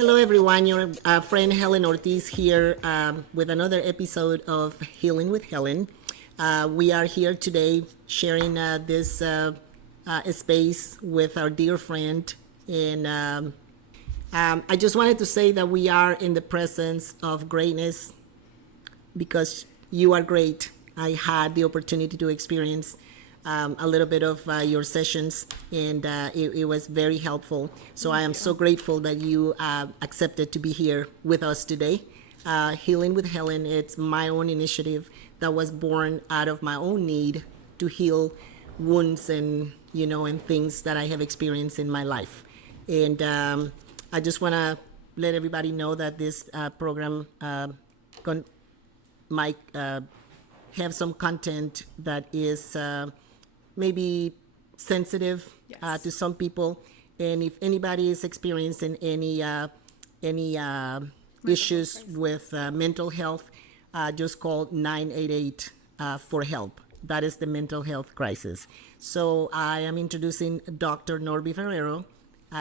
Hello, everyone. Your friend Helen Ortiz here with another episode of Healing with Helen. We are here today sharing this space with our dear friend. And I just wanted to say that we are in the presence of greatness because you are great. I had the opportunity to experience a little bit of your sessions, and it was very helpful. So I am so grateful that you accepted to be here with us today. Healing with Helen, it's my own initiative that was born out of my own need to heal wounds and things that I have experienced in my life. And I just want to let everybody know that this program might have some content that is maybe sensitive Yes. to some people, and if anybody is experiencing any issues with mental health, just call 988 for help. That is the mental health crisis. So I am introducing Dr. Norby Ferrero.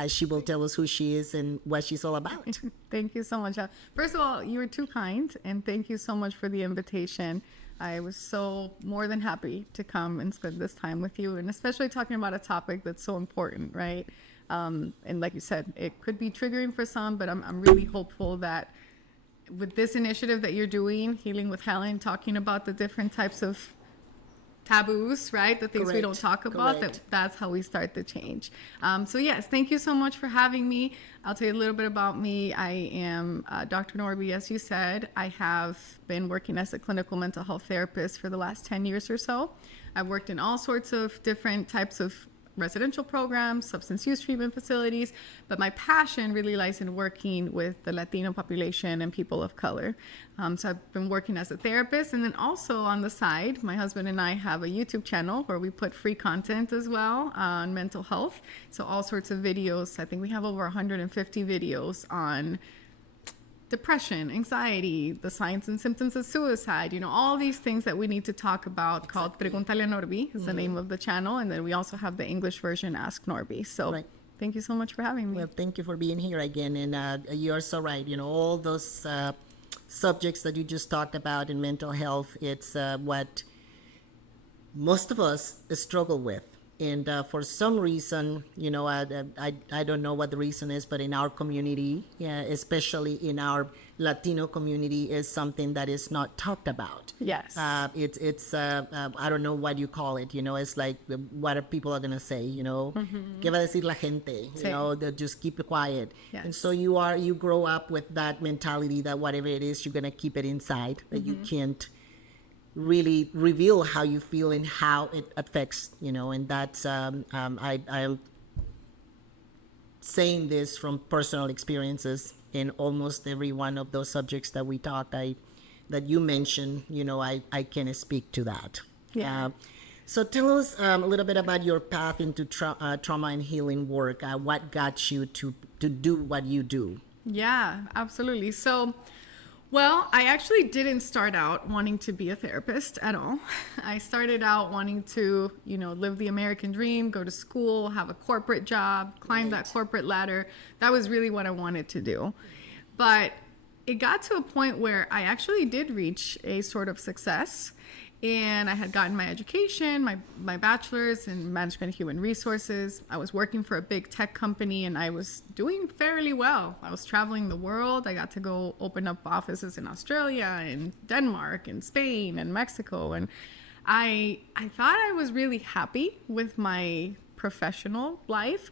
She will tell us who she is and what she's all about. Thank you so much. First of all, you were too kind, and thank you so much for the invitation. I was so more than happy to come and spend this time with you, and especially talking about a topic that's so important, right? And like you said, it could be triggering for some, but I'm really hopeful that with this initiative that you're doing, Healing with Helen, talking about the different types of taboos, right? The things we don't Correct. talk about, Correct. that's how we start the change. So yes, thank you so much for having me. I'll tell you a little bit about me. I am Dr. Norby, as you said. I have been working as a clinical mental health therapist for the last 10 years or so. I've worked in all sorts of different types of residential programs, substance use treatment facilities, but my passion really lies in working with the Latino population and people of color. So I've been working as a therapist, and then also on the side, my husband and I have a YouTube channel where we put free content as well on mental health. So all sorts of videos. I think we have over 150 videos on depression, anxiety, the signs and symptoms of suicide, all these things that we need to talk about, called Preguntale a Norby is the name of the channel. And then we also have the English version, Ask Norby. So Right. thank you so much for having me. Well, thank you for being here again. And you're so right. All those subjects that you just talked about in mental health, it's what most of us struggle with. And for some reason, I don't know what the reason is, but in our community, yeah, especially in our Latino community, is something that is not talked about. Yes. It's I don't know what you call it. It's like what are people are gonna say. ¿Qué va a decir la gente? Sí. They just keep it quiet. Yes. And so you grow up with that mentality that whatever it is, you're gonna keep it inside. That you can't really reveal how you feel and how it affects. And that's I'm saying this from personal experiences in almost every one of those subjects that we talked. That you mentioned, I can speak to that. Yeah. So tell us a little bit about your path into trauma and healing work. What got you to do what you do? Yeah, absolutely. So, well, I actually didn't start out wanting to be a therapist at all. I started out wanting to, live the American dream, go to school, have a corporate job, climb that corporate ladder. That was really what I wanted to do. But it got to a point where I actually did reach a sort of success. And I had gotten my education, my bachelor's in management of human resources. I was working for a big tech company, and I was doing fairly well. I was traveling the world. I got to go open up offices in Australia and Denmark and Spain and Mexico. And I thought I was really happy with my professional life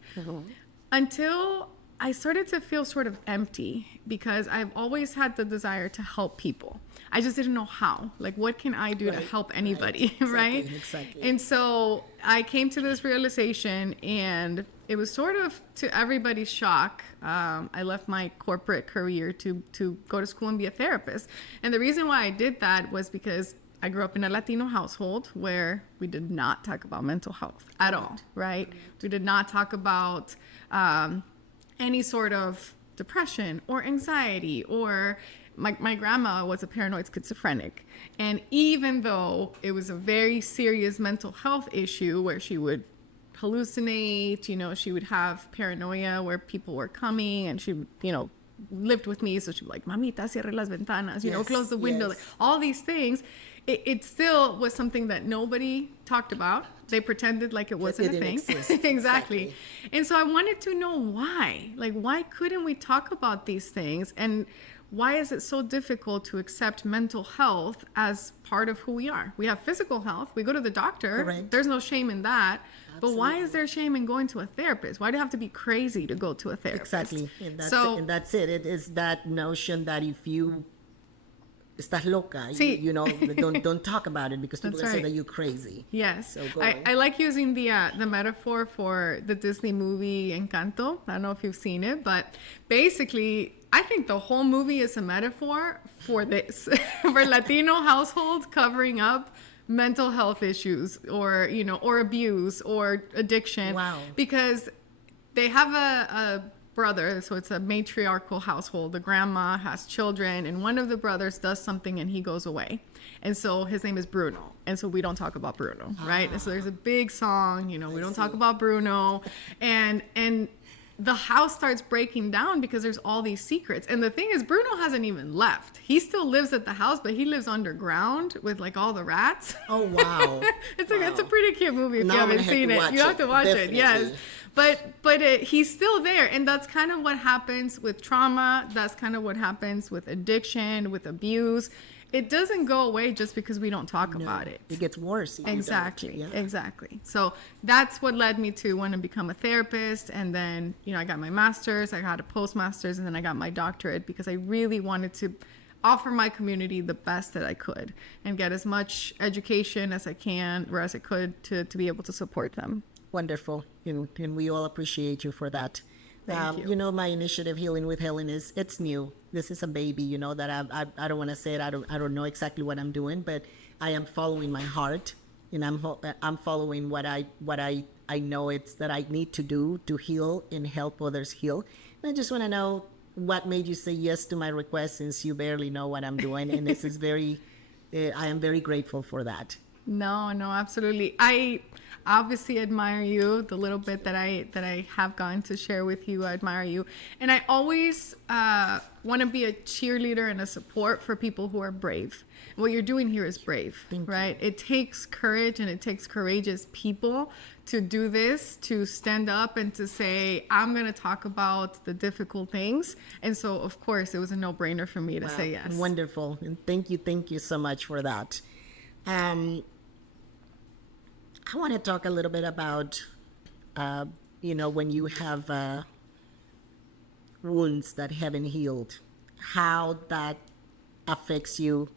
until I started to feel sort of empty, because I've always had the desire to help people. I just didn't know how. Like, what can I do to help anybody, right? Exactly. And so I came to this realization, and it was sort of to everybody's shock. I left my corporate career to go to school and be a therapist. And the reason why I did that was because I grew up in a Latino household where we did not talk about mental health at all, right? We did not talk about any sort of depression or anxiety, or my grandma was a paranoid schizophrenic. And even though it was a very serious mental health issue where she would hallucinate, she would have paranoia where people were coming, and she would, lived with me, so she'd be like, "Mamita, cierre las ventanas," you know, Yes, close the window, yes. all these things. It still was something that nobody talked about. They pretended like it wasn't a didn't thing. exist. Exactly. Exactly. And so I wanted to know why. Like, why couldn't we talk about these things? And why is it so difficult to accept mental health as part of who we are? We have physical health. We go to the doctor. Correct. There's no shame in that. But why Absolutely. is there shame in going to a therapist? Why do you have to be crazy to go to a therapist? Exactly. And that's, So, it. And that's it. It is that notion that if you estás loca, Sí. you know, don't talk about it because people That's say right. that you're crazy. yes, So go I, on. I like using the metaphor for the Disney movie Encanto. I don't know if you've seen it, but basically, I think the whole movie is a metaphor for this, for Latino households covering up mental health issues or, you know, or abuse or addiction. Wow. Because they have a brother, so it's a matriarchal household. The grandma has children, and one of the brothers does something and he goes away. And so his name is Bruno. And so we don't talk about Bruno, right? And so there's a big song, you know, we don't talk about Bruno. And the house starts breaking down because there's all these secrets. And the thing is, Bruno hasn't even left. He still lives at the house, but he lives underground with like all the rats. Oh, wow. It's a pretty cute movie if Now you I'm haven't gonna have seen to it. watch You have it, to watch it, definitely. yes. But he's still there, and that's kind of what happens with trauma. That's kind of what happens with addiction, with abuse. It doesn't go away just because we don't talk about it. It gets worse. if you don't. Exactly, Yeah. exactly. So that's what led me to want to become a therapist. And then, you know, I got my master's, I got a postmaster's, and then I got my doctorate because I really wanted to offer my community the best that I could and get as much education as I can or as I could to be able to support them. Wonderful. And we all appreciate you for that. Thank you. You know, my initiative, Healing with Helen, it's new. This is a baby, you know, that I don't want to say it. I don't know exactly what I'm doing, but I am following my heart, and I'm following what I know it's that I need to do to heal and help others heal. And I just want to know what made you say yes to my request, since you barely know what I'm doing, and this is I am very grateful for that. No, absolutely. I obviously admire you. The little bit that I have gotten to share with you, I admire you. And I always want to be a cheerleader and a support for people who are brave. What you're doing here is brave, right? It takes courage, and it takes courageous people to do this, to stand up and to say, I'm going to talk about the difficult things. And so, of course, it was a no-brainer for me to say yes. Wonderful. And thank you so much for that. I want to talk a little bit about, you know, when you have wounds that haven't healed, how that affects you,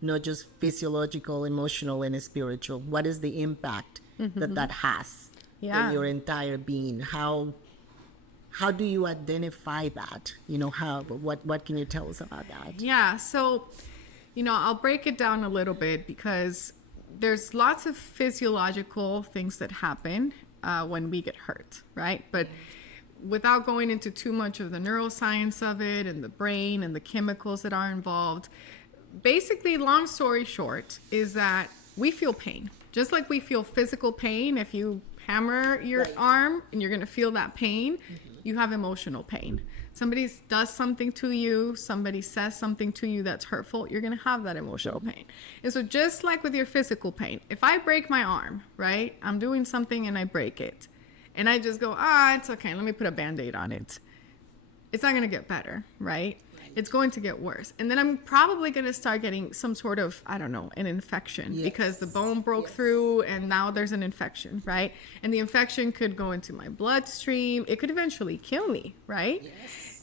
not just physiological, emotional, and spiritual. What is the impact that has Yeah. in your entire being? How do you identify that? You know, what can you tell us about that? Yeah, so, you know, I'll break it down a little bit because there's lots of physiological things that happen when we get hurt, right? But without going into too much of the neuroscience of it and the brain and the chemicals that are involved, basically, long story short, is that we feel pain. Just like we feel physical pain, if you hammer your arm and you're going to feel that pain, you have emotional pain. Somebody does something to you, somebody says something to you that's hurtful, you're going to have that emotional pain. And so just like with your physical pain, if I break my arm, right, I'm doing something and I break it, and I just go, it's okay, let me put a Band-Aid on it. It's not going to get better, right? It's going to get worse. And then I'm probably going to start getting some sort of, I don't know, an infection because the bone broke through and now there's an infection, right? And the infection could go into my bloodstream. It could eventually kill me, right?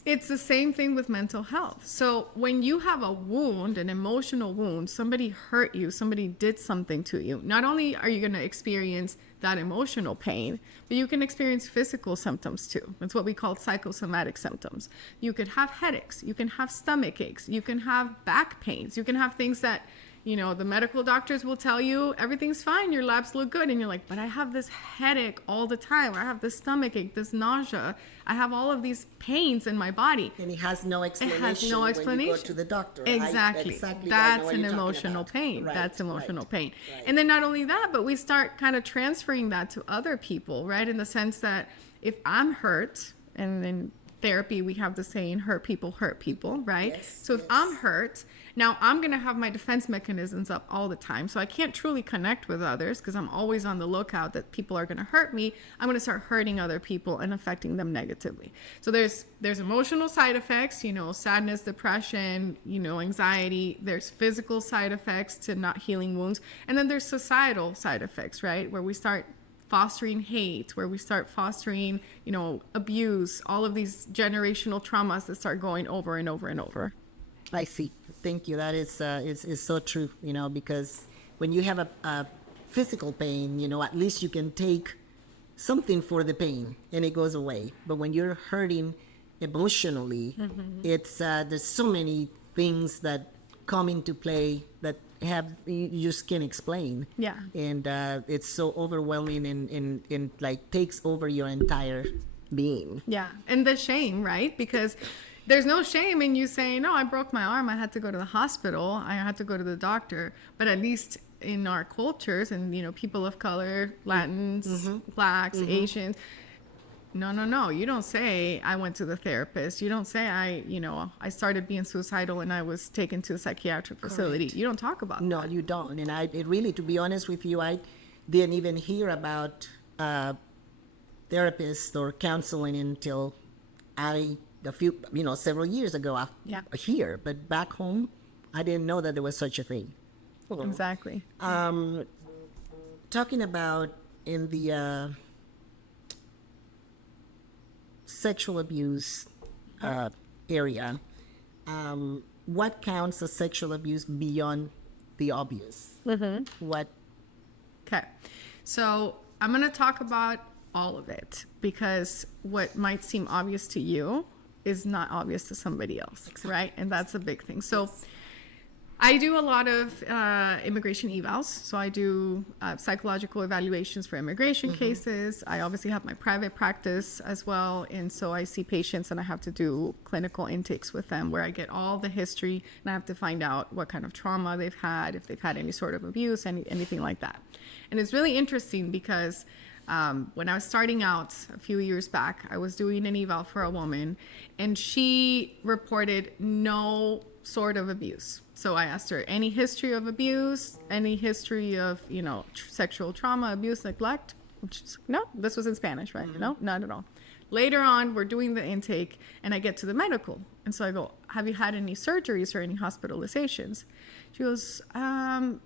It's the same thing with mental health. So when you have a wound, an emotional wound, somebody hurt you, somebody did something to you, not only are you going to experience that emotional pain, but you can experience physical symptoms too. That's what we call psychosomatic symptoms. You could have headaches, you can have stomach aches, you can have back pains, you can have things that, you know, the medical doctors will tell you everything's fine, your labs look good, and you're like, but I have this headache all the time, I have this stomach ache, this nausea, I have all of these pains in my body. And it has no explanation. It has no explanation. When you go to the doctor. Exactly. I know That's what an you're talking emotional about. pain. Right, That's emotional pain. right. And then not only that, but we start kind of transferring that to other people, right? In the sense that if I'm hurt, and then therapy, we have the saying, hurt people, right? Yes, So if yes. I'm hurt, now I'm going to have my defense mechanisms up all the time. So I can't truly connect with others because I'm always on the lookout that people are going to hurt me. I'm going to start hurting other people and affecting them negatively. So there's emotional side effects, sadness, depression, anxiety. There's physical side effects to not healing wounds. And then there's societal side effects, right? Where we start fostering hate, where we start fostering, abuse, all of these generational traumas that start going over and over and over. I see. Thank you. That is so true. Because when you have a physical pain, at least you can take something for the pain and it goes away. But when you're hurting emotionally, it's there's so many things that come into play that you just can't explain. Yeah. And it's so overwhelming and like takes over your entire being. Yeah. And the shame, right? Because there's no shame in you saying, no, I broke my arm. I had to go to the hospital. I had to go to the doctor. But at least in our cultures and, people of color, Latins, Blacks, Asians, no. You don't say I went to the therapist. You don't say I started being suicidal and I was taken to a psychiatric facility. Correct. You don't talk about No, that. you don't. And it really, to be honest with you, I didn't even hear about therapists or counseling until several years ago Yeah. here. But back home, I didn't know that there was such a thing. Exactly. Talking about in the sexual abuse area, what counts as sexual abuse beyond the obvious? What? Okay. So I'm going to talk about all of it because what might seem obvious to you is not obvious to somebody else, right? And that's a big thing. So I do a lot of immigration evals. So I do psychological evaluations for immigration cases. I obviously have my private practice as well. And so I see patients and I have to do clinical intakes with them where I get all the history and I have to find out what kind of trauma they've had, if they've had any sort of abuse, anything like that. And it's really interesting because when I was starting out a few years back, I was doing an eval for a woman and she reported no sort of abuse. So I asked her any history of abuse, any history of, sexual trauma, abuse, neglect. No, this was in Spanish, right? No, not at all. Later on, we're doing the intake and I get to the medical. And so I go, have you had any surgeries or any hospitalizations? She goes, I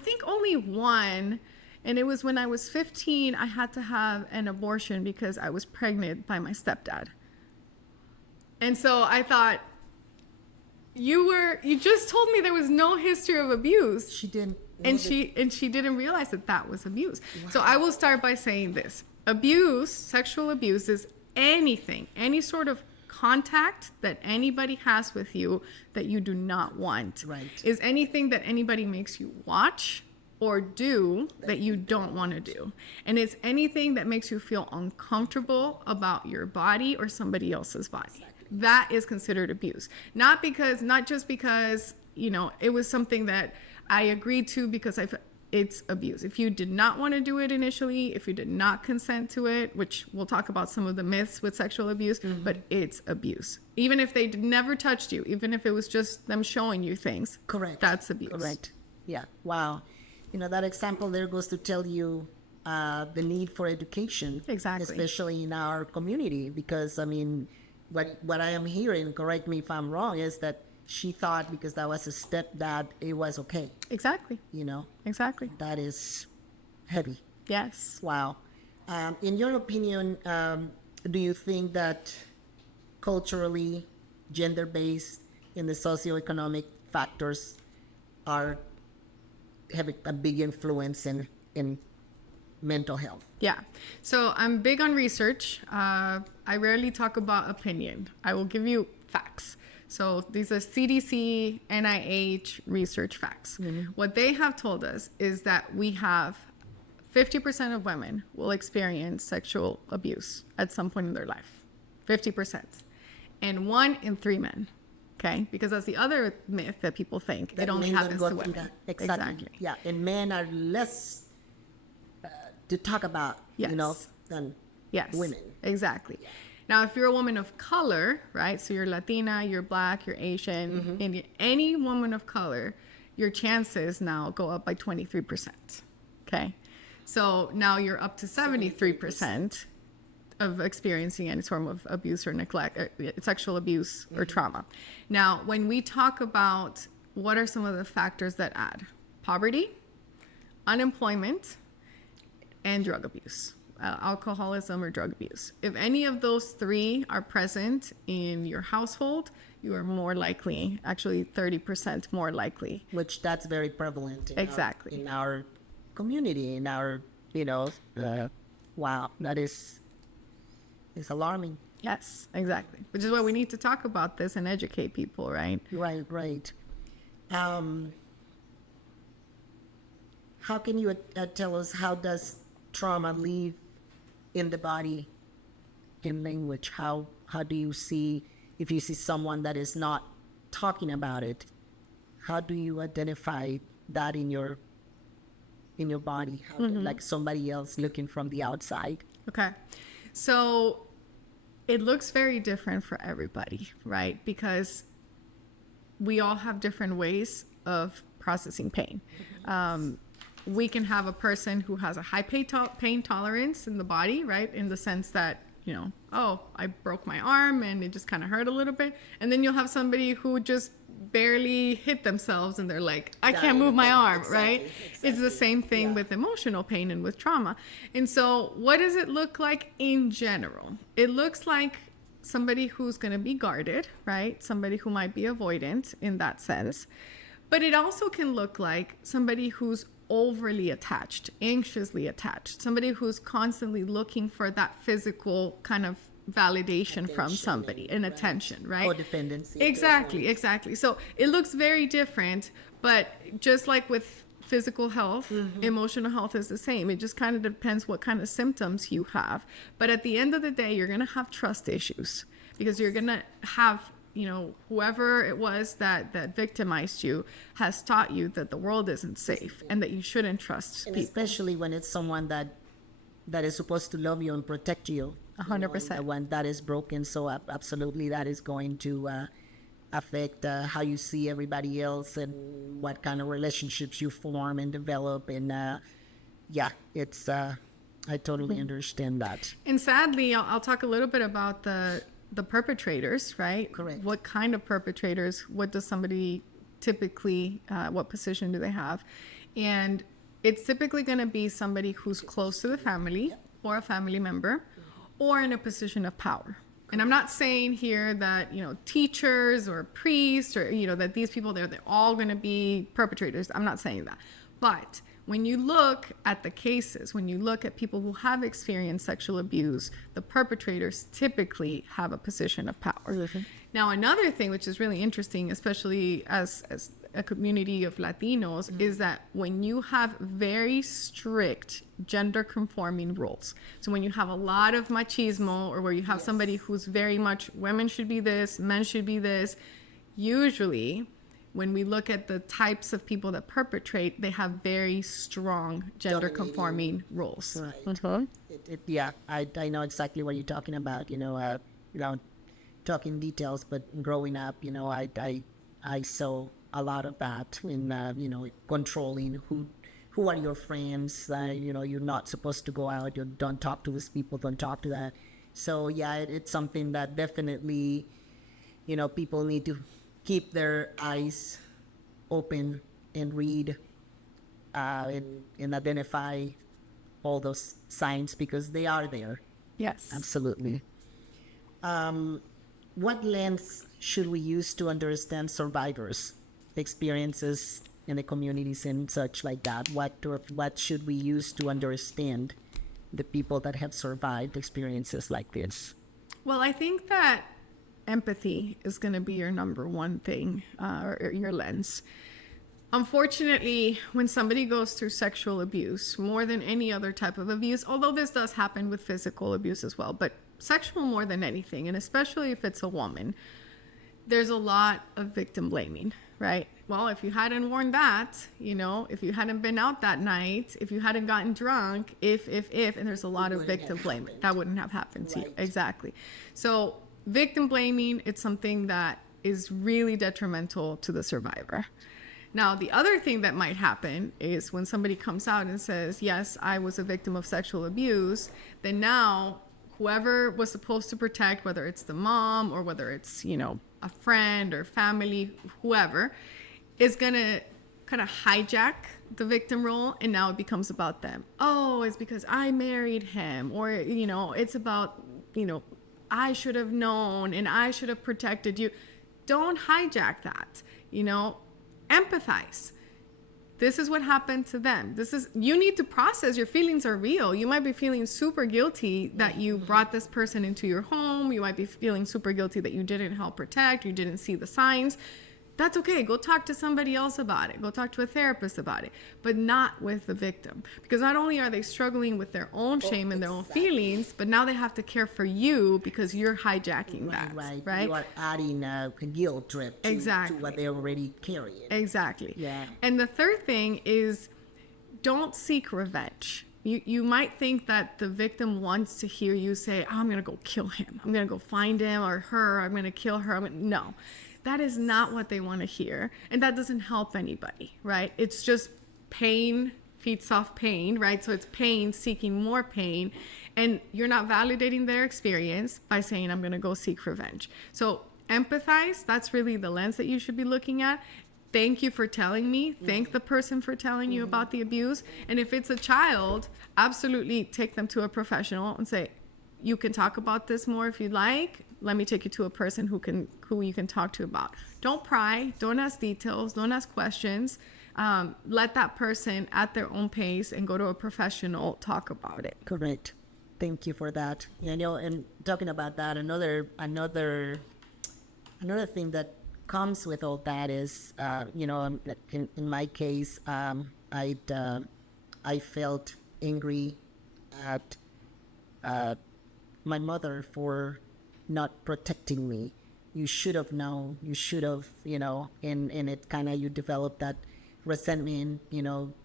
think only one. And it was when I was 15, I had to have an abortion because I was pregnant by my stepdad. And so I thought, you just told me there was no history of abuse. She didn't. And she didn't realize that was abuse. Wow. So I will start by saying this. Abuse, sexual abuse is anything, any sort of contact that anybody has with you that you do not want. Right. Is anything that anybody makes you watch or do that you don't want to do. And it's anything that makes you feel uncomfortable about your body or somebody else's body. Exactly. That is considered abuse. Not just because, it was something that I agreed to because it's abuse. If you did not want to do it initially, if you did not consent to it, which we'll talk about some of the myths with sexual abuse, but it's abuse. Even if they never touched you, even if it was just them showing you things. Correct. That's abuse. Correct. Yeah. Wow. That example there goes to tell you the need for education. Exactly. Especially in our community, because what I am hearing, correct me if I'm wrong, is that she thought because that was a stepdad, it was okay. Exactly. Exactly. That is heavy. Yes. Wow. In your opinion, do you think that culturally, gender-based, and the socioeconomic factors have a big influence in mental health? Yeah. So I'm big on research. I rarely talk about opinion. I will give you facts. So these are CDC, NIH research facts. What they have told us is that we have 50% of women will experience sexual abuse at some point in their life. 50%. And 1 in 3 men. Okay, because that's the other myth that people think. It only happens to women. Exactly. Yeah, and men are less to talk about, Yes. than Yes. women. Exactly. Now, if you're a woman of color, right? So you're Latina, you're Black, you're Asian, Indian, any woman of color, your chances now go up by 23%. Okay. So now you're up to 73% of experiencing any form of abuse or neglect, sexual abuse or trauma. Now, when we talk about what are some of the factors that add? Poverty, unemployment, and drug abuse, alcoholism or drug abuse. If any of those three are present in your household, you are more likely, actually 30% more likely. Which that's very prevalent Exactly. in our community, in our, you know, wow, that is alarming. Yes, exactly. Which is why we need to talk about this and educate people, right? Right, right. How can you tell us, how does trauma live in the body in language? How do you see, if you see someone that is not talking about it, how do you identify that in your body? How, like somebody else looking from the outside? Okay. So it looks very different for everybody, right? Because we all have different ways of processing pain. We can have a person who has a high pain tolerance in the body, right? In the sense that, you know, oh, I broke my arm and it just kind of hurt a little bit. And then you'll have somebody who just barely hit themselves and they're like, I can't move my arm, right? Exactly. It's the same thing with emotional pain and with trauma. And so what does it look like in general? It looks like somebody who's going to be guarded, right? Somebody who might be avoidant in that sense. But it also can look like somebody who's overly attached, anxiously attached, somebody who's constantly looking for that physical kind of validation from somebody and attention, right? Codependency. Exactly. So it looks very different, but just like with physical health, emotional health is the same. It just kind of depends what kind of symptoms you have. But at the end of the day, you're going to have trust issues because you're going to have, you know, whoever it was that victimized you has taught you that the world isn't safe and that you shouldn't trust And people. especially when it's someone that is supposed to love you and protect you. 100%. When that is broken, so absolutely that is going to affect how you see everybody else and what kind of relationships you form and develop. And it's I totally understand that. And sadly, I'll talk a little bit about the perpetrators, right? Correct. What kind of perpetrators? What does somebody typically, what position do they have? And it's typically going to be somebody who's close to the family or a family member or in a position of power. And I'm not saying here that, you know, teachers or priests or, you know, that these people, they're all going to be perpetrators. I'm not saying that. But when you look at the cases, when you look at people who have experienced sexual abuse, the perpetrators typically have a position of power. Now, another thing which is really interesting, especially as a community of Latinos, is that when you have very strict gender conforming rules, so when you have a lot of machismo or where you have somebody who's very much women should be this, men should be this, usually when we look at the types of people that perpetrate, they have very strong gender conforming rules. Right. I know exactly what you're talking about. Talking details, but growing up, I saw a lot of that in controlling who are your friends. You're not supposed to go out. You don't talk to these people. Don't talk to that. So it's something that definitely people need to keep their eyes open and read and identify all those signs because they are there. Yes. Absolutely. What lens should we use to understand survivors' experiences in the communities and such like that? What should we use to understand the people that have survived experiences like this? Well, I think that empathy is going to be your number one thing, or your lens. Unfortunately, when somebody goes through sexual abuse, more than any other type of abuse, although this does happen with physical abuse as well, but sexual more than anything, and especially if it's a woman, there's a lot of victim blaming, right? well, if you hadn't worn that, if you hadn't been out that night, if you hadn't gotten drunk, if, and there's a lot of victim blaming, that wouldn't have happened to you. Right. Exactly. So victim blaming, it's something that is really detrimental to the survivor. Now, the other thing that might happen is when somebody comes out and says, yes, I was a victim of sexual abuse, then now whoever was supposed to protect, whether it's the mom or whether it's, a friend or family, whoever, is going to kind of hijack the victim role, and now it becomes about them. Oh, it's because I married him, or, it's about, I should have known and I should have protected you. Don't hijack that, empathize. This is what happened to them. You need to process. Your feelings are real. You might be feeling super guilty that you brought this person into your home. You might be feeling super guilty that you didn't help protect. You didn't see the signs. That's okay. Go talk to somebody else about it. Go talk to a therapist about it, but not with the victim. Because not only are they struggling with their own shame and their own feelings, but now they have to care for you because you're hijacking that. Right? You are adding a guilt trip to what they're already carrying. Exactly. Yeah. And the third thing is, don't seek revenge. You might think that the victim wants to hear you say, oh, I'm going to go kill him. I'm going to go find him or her. I'm going to kill her. No. That is not what they want to hear. And that doesn't help anybody, right? It's just pain feeds off pain, right? So it's pain seeking more pain. And you're not validating their experience by saying, I'm going to go seek revenge. So empathize. That's really the lens that you should be looking at. Thank you for telling me. Thank the person for telling you about the abuse. And if it's a child, absolutely take them to a professional and say, you can talk about this more if you'd like. Let me take you to a person who you can talk to about. Don't pry. Don't ask details. Don't ask questions. Let that person at their own pace and go to a professional talk about it. Correct. Thank you for that. And talking about that, another thing that comes with all that is, in my case, I felt angry at my mother for not protecting me. You should have known. You should have, and it kind of, you develop that resentment,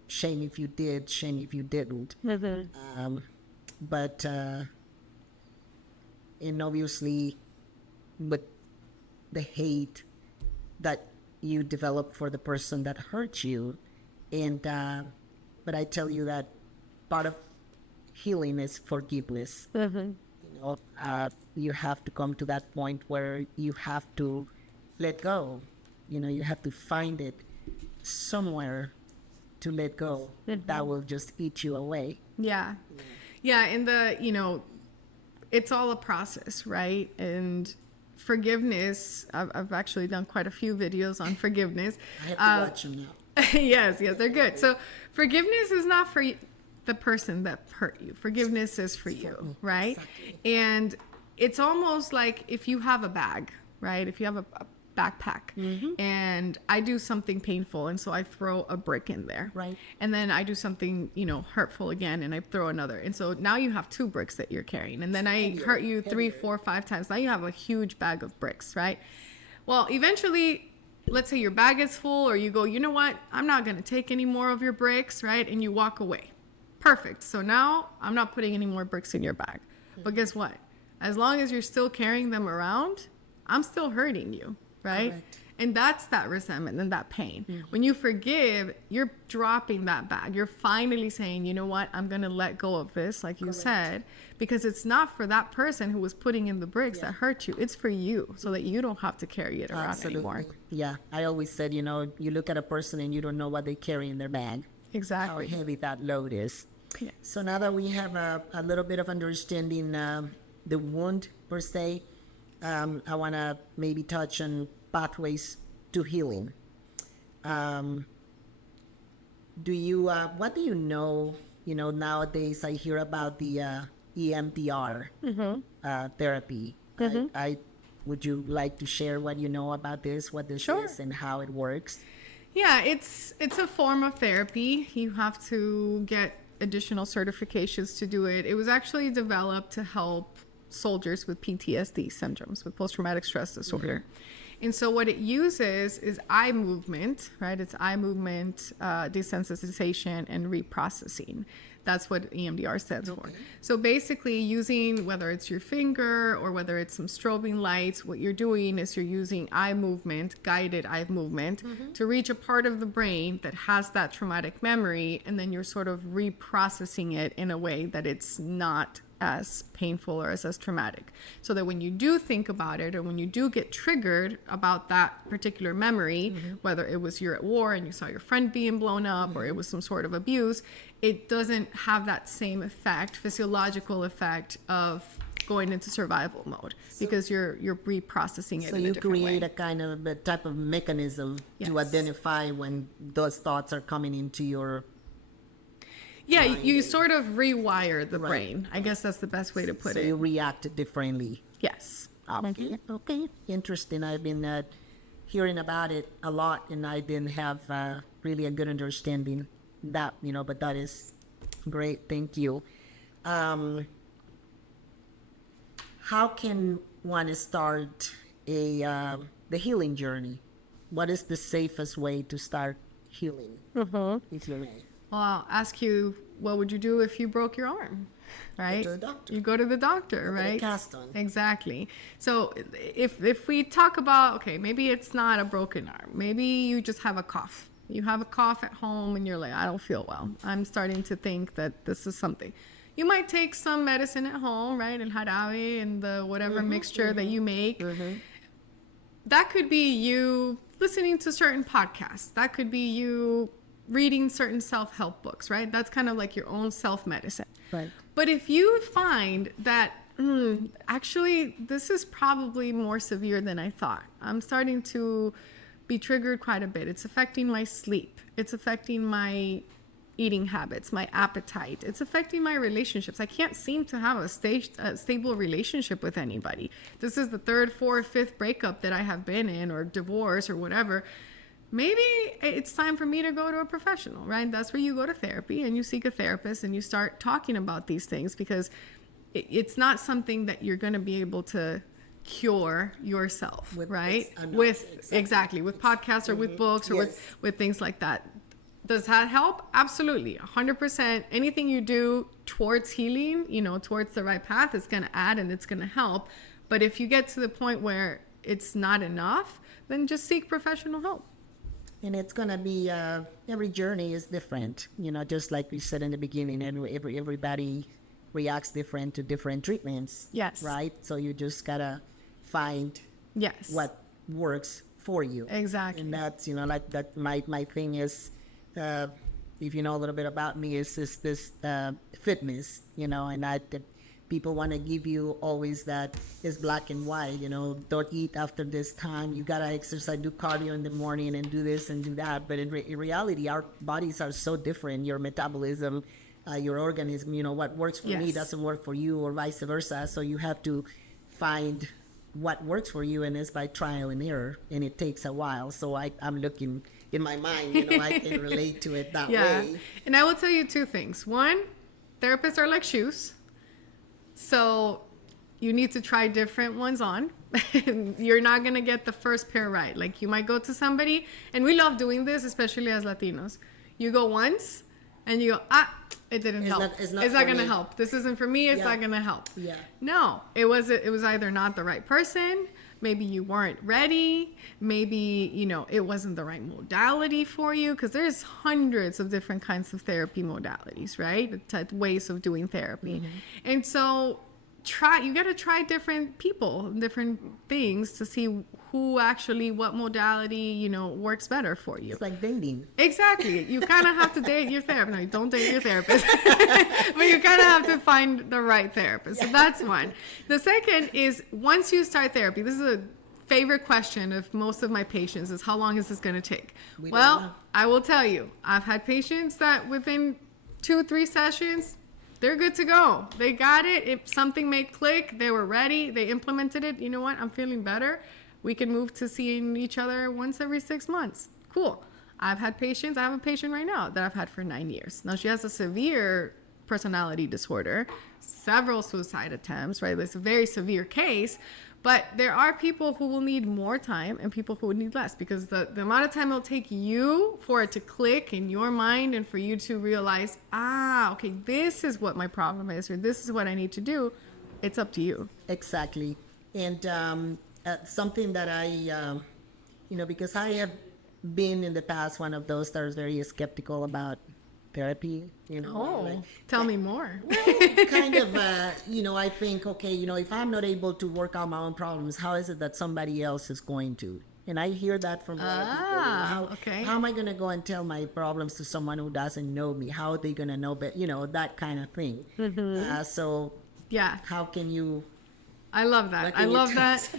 shame if you did, shame if you didn't. But and obviously, with the hate that you develop for the person that hurt you, and but I tell you that part of healing is forgiveness. You have to come to that point where you have to let go. You have to find it somewhere to let go. That will just eat you away. Yeah. And it's all a process, right? And forgiveness, I've actually done quite a few videos on forgiveness. I have to watch them now. Yes, they're good. So forgiveness is not for the person that hurt you. Forgiveness is for you, right? Exactly. And it's almost like if you have a bag, right? If you have a backpack and I do something painful and so I throw a brick in there. Right. And then I do something, hurtful again and I throw another. And so now you have 2 bricks that you're carrying. And then I hurt you 3, 4, 5 times. Now you have a huge bag of bricks, right? Well, eventually, let's say your bag is full or you go, you know what? I'm not going to take any more of your bricks, right? And you walk away. Perfect. So now I'm not putting any more bricks in your bag. But guess what? As long as you're still carrying them around, I'm still hurting you, right? Correct. And that's that resentment and that pain. When you forgive, you're dropping that bag. You're finally saying, you know what? I'm going to let go of this, like you said, because it's not for that person who was putting in the bricks that hurt you. It's for you so that you don't have to carry it around anymore. Yeah. I always said, you look at a person and you don't know what they carry in their bag. Exactly. How heavy that load is. Yes. So now that we have a little bit of understanding the wound per se, I want to maybe touch on pathways to healing. What do you know? Nowadays I hear about the EMDR therapy. Would you like to share what you know about this, what this is, and how it works? Yeah, it's a form of therapy. You have to get additional certifications to do it. It was actually developed to help soldiers with PTSD syndromes, with post-traumatic stress disorder. And so what it uses is eye movement, right? It's eye movement, desensitization, and reprocessing. That's what EMDR stands for. So basically using, whether it's your finger or whether it's some strobing lights, what you're doing is you're using eye movement, guided eye movement, to reach a part of the brain that has that traumatic memory, and then you're sort of reprocessing it in a way that it's not as painful or as traumatic, so that when you do think about it, or when you do get triggered about that particular memory, whether it was you're at war and you saw your friend being blown up, or it was some sort of abuse, it doesn't have that same effect, physiological effect of going into survival mode, because you're reprocessing it. So in a you different create way. a kind of a type of mechanism to Yes. identify when those thoughts are coming into your. Yeah, you sort of rewire the Right. brain. I guess that's the best way to put So it. you react differently. Yes. Okay, okay, interesting. I've been hearing about it a lot, and I didn't have really a good understanding that, but that is great. Thank you. How can one start the healing journey? What is the safest way to start healing? If you may. Well, I'll ask you, what would you do if you broke your arm? Right? to the doctor. You go to the doctor, Get a right? cast on. Exactly. So if we talk about, okay, maybe it's not a broken arm. Maybe you just have a cough. You have a cough at home and you're like, I don't feel well. I'm starting to think that this is something. You might take some medicine at home, right? El jarabe and the whatever mixture that you make. That could be you listening to certain podcasts. That could be you reading certain self-help books, right? That's kind of like your own self-medicine. Right. But if you find that actually this is probably more severe than I thought, I'm starting to be triggered quite a bit. It's affecting my sleep. It's affecting my eating habits, my appetite. It's affecting my relationships. I can't seem to have a stable relationship with anybody. This is the third, fourth, fifth breakup that I have been in, or divorce or whatever. Maybe it's time for me to go to a professional, right? That's where you go to therapy and you seek a therapist and you start talking about these things, because it's not something that you're going to be able to cure yourself, right? Exactly, with podcasts or with books or with things like that. Does that help? Absolutely, 100%. Anything you do towards healing, towards the right path, is going to add and it's going to help. But if you get to the point where it's not enough, then just seek professional help. And it's gonna be every journey is different, just like we said in the beginning, and everybody reacts different to different treatments. Yes. Right. So you just gotta find Yes. what works for you. Exactly. And that's like that. My thing is, if you know a little bit about me, is this fitness, and people want to give you always that is black and white, don't eat after this time, you gotta exercise, do cardio in the morning and do this and do that. But in reality, our bodies are so different. Your metabolism, your organism, what works for me doesn't work for you, or vice versa. So you have to find what works for you, and it's by trial and error, and it takes a while. So I'm looking in my mind, I can relate to it that way. And I will tell you two things. One, therapists are like shoes. So you need to try different ones on. You're not going to get the first pair right. Like, you might go to somebody, and we love doing this, especially as Latinos. You go once and you go, it didn't help. It's not going to help. This isn't for me. It's not going to help. Yeah. No, it was either not the right person. Maybe you weren't ready. Maybe, it wasn't the right modality for you, because there's hundreds of different kinds of therapy modalities, right? Ways of doing therapy. And so you got to try different people, different things, to see what modality, works better for you. It's like dating. Exactly. You kind of have to date your therapist. No, don't date your therapist. But you kind of have to find the right therapist. So that's one. The second is, once you start therapy, this is a favorite question of most of my patients, is how long is this going to take? Well, I will tell you, I've had patients that within 2-3 sessions, they're good to go. They got it. If something may click, they were ready. They implemented it. You know what? I'm feeling better. We can move to seeing each other once every 6 months. Cool. I have a patient right now that I've had for 9 years. Now, she has a severe personality disorder, several suicide attempts, right? It's a very severe case. But there are people who will need more time and people who would need less, because the amount of time it'll take you for it to click in your mind and for you to realize, okay, this is what my problem is, or this is what I need to do. It's up to you. Exactly. And something that because I have been in the past one of those that are very skeptical about therapy, Tell me more. kind of, I think, okay, if I'm not able to work out my own problems, how is it that somebody else is going to? And I hear that from a lot of people. Okay. How am I going to go and tell my problems to someone who doesn't know me? How are they going to know? But, that kind of thing. So Yeah. how can you... I love that. I love that.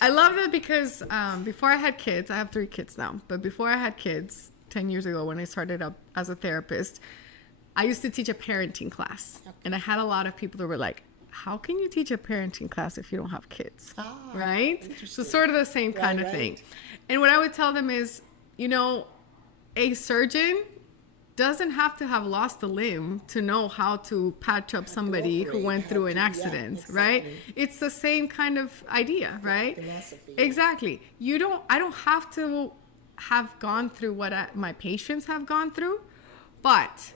I love that because before I had kids, I have 3 kids now, but before I had kids, 10 years ago when I started up as a therapist, I used to teach a parenting class. And I had a lot of people that were like, how can you teach a parenting class if you don't have kids? Right? So sort of the same kind of thing. And what I would tell them is, a surgeon doesn't have to have lost a limb to know how to patch up somebody who went through an accident, right? It's the same kind of idea, right? Philosophy. Exactly. I don't have to have gone through what my patients have gone through, but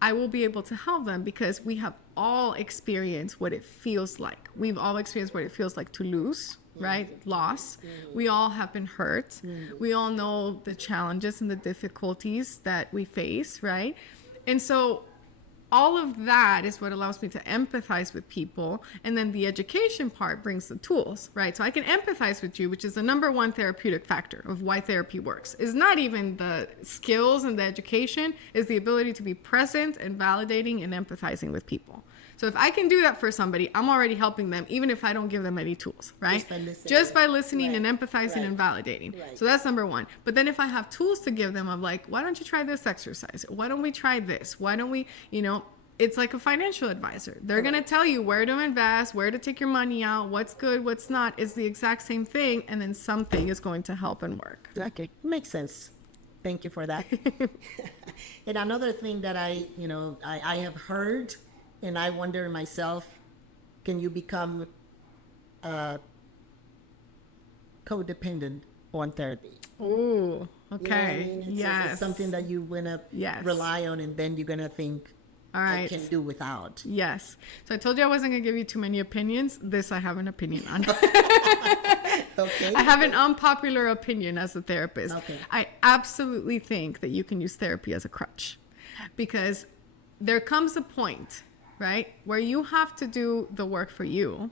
I will be able to help them because we have all experienced what it feels like. We've all experienced what it feels like to lose, right? Loss. We all have been hurt. We all know the challenges and the difficulties that we face, right? And so all of that is what allows me to empathize with people. And then the education part brings the tools, right? So I can empathize with you, which is the number one therapeutic factor of why therapy works. It's not even the skills and the education, it's the ability to be present and validating and empathizing with people. So if I can do that for somebody, I'm already helping them, even if I don't give them any tools, right? Just by listening and empathizing and validating. So that's number one. But then if I have tools to give them, I'm like, why don't you try this exercise? Why don't we try this? Why don't we, it's like a financial advisor. They're going to tell you where to invest, where to take your money out, what's good, what's not. It's the exact same thing. And then something is going to help and work. Okay. Makes sense. Thank you for that. And another thing that I have heard, and I wonder myself, can you become codependent on therapy? Oh, okay. It's something that you're going to rely on, and then you're going to think, all right, I can do without. Yes. So I told you I wasn't going to give you too many opinions. This I have an opinion on. Okay. I have an unpopular opinion as a therapist. Okay. I absolutely think that you can use therapy as a crutch, because there comes a point, right, where you have to do the work for you,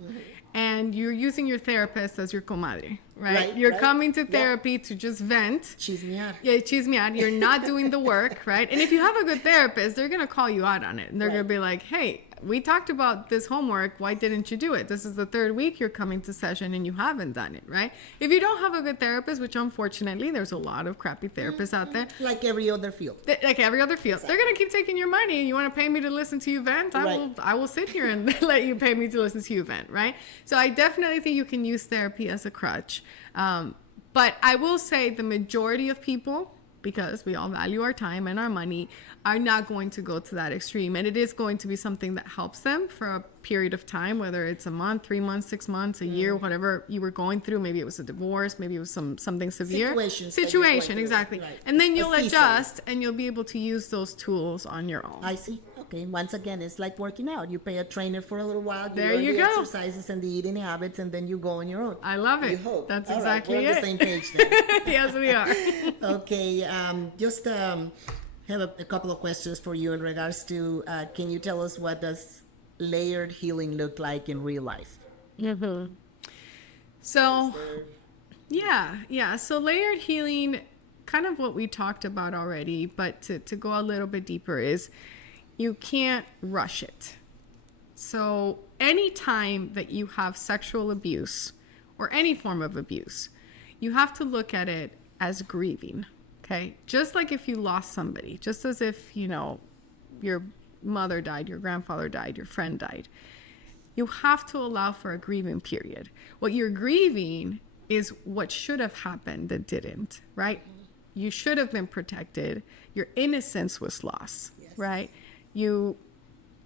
and you're using your therapist as your comadre, right? You're coming to therapy to just vent. Chismear. Yeah, chismear. You're not doing the work, right? And if you have a good therapist, they're going to call you out on it. And they're going to be like, hey, we talked about this homework. Why didn't you do it? This is the 3rd week you're coming to session and you haven't done it, right? If you don't have a good therapist, which unfortunately there's a lot of crappy therapists out there. Like every other field. Like every other field. They're going to keep taking your money. You want to pay me to listen to you vent? I will sit here and let you pay me to listen to you vent, right? So I definitely think you can use therapy as a crutch. But I will say the majority of people, because we all value our time and our money, are not going to go to that extreme. And it is going to be something that helps them for a period of time, whether it's a month, 3 months, 6 months, a year, whatever you were going through. Maybe it was a divorce, maybe it was something severe. Situation, exactly. Right. And then you'll adjust and you'll be able to use those tools on your own. I see. Okay, once again, it's like working out. You pay a trainer for a little while. There you go. Exercises and the eating habits, and then you go on your own. I love it. You hope. That's all exactly right, we're it. on the same page then. Yes, we are. Okay, just have a couple of questions for you in regards to, can you tell us what does layered healing look like in real life? So, yeah. So layered healing, kind of what we talked about already, but to go a little bit deeper is you can't rush it. So anytime that you have sexual abuse or any form of abuse, you have to look at it as grieving. Okay, just like if you lost somebody, just as if, your mother died, your grandfather died, your friend died, you have to allow for a grieving period. What you're grieving is what should have happened that didn't, right? You should have been protected. Your innocence was lost, right? You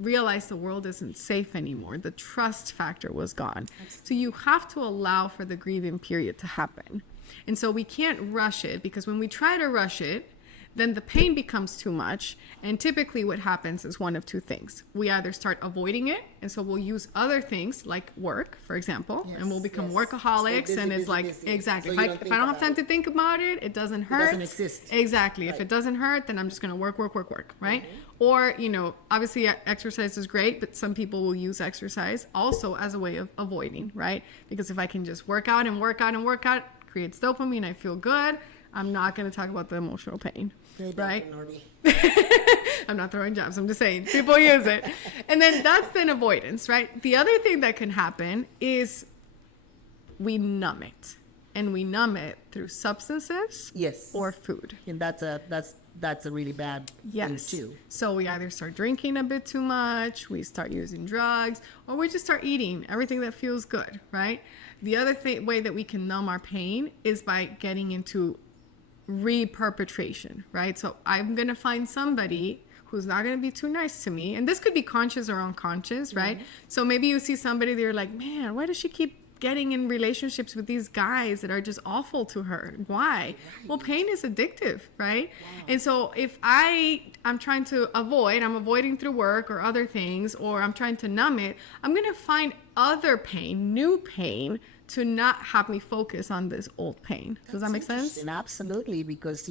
realized the world isn't safe anymore. The trust factor was gone. So you have to allow for the grieving period to happen. And so we can't rush it, because when we try to rush it, then the pain becomes too much. And typically what happens is one of two things. We either start avoiding it, and so we'll use other things like work, for example, and we'll become workaholics. Busy, and it's busy, like, busy. exactly. So If I don't have time to think about it, it doesn't hurt. doesn't exist. Exactly. If it doesn't hurt, then I'm just going to work, right? Or, obviously exercise is great, but some people will use exercise also as a way of avoiding, right? Because if I can just work out, creates dopamine, I feel good. I'm not going to talk about the emotional pain, right? Norby. I'm not throwing jabs. I'm just saying people use it. And then that's then avoidance, right? The other thing that can happen is we numb it, and we numb it through substances Yes. or food. And that's a really bad thing too. So we either start drinking a bit too much, we start using drugs, or we just start eating everything that feels good, right? The other way that we can numb our pain is by getting into reperpetration, right? So I'm going to find somebody who's not going to be too nice to me. And this could be conscious or unconscious, right? So maybe you see somebody that you're like, man, why does she keep getting in relationships with these guys that are just awful to her? Why? Well, pain is addictive, right? And so if I'm trying to I'm avoiding through work or other things, or I'm trying to numb it, I'm going to find other pain, new pain, to not have me focus on this old pain. Does that make sense? And absolutely, because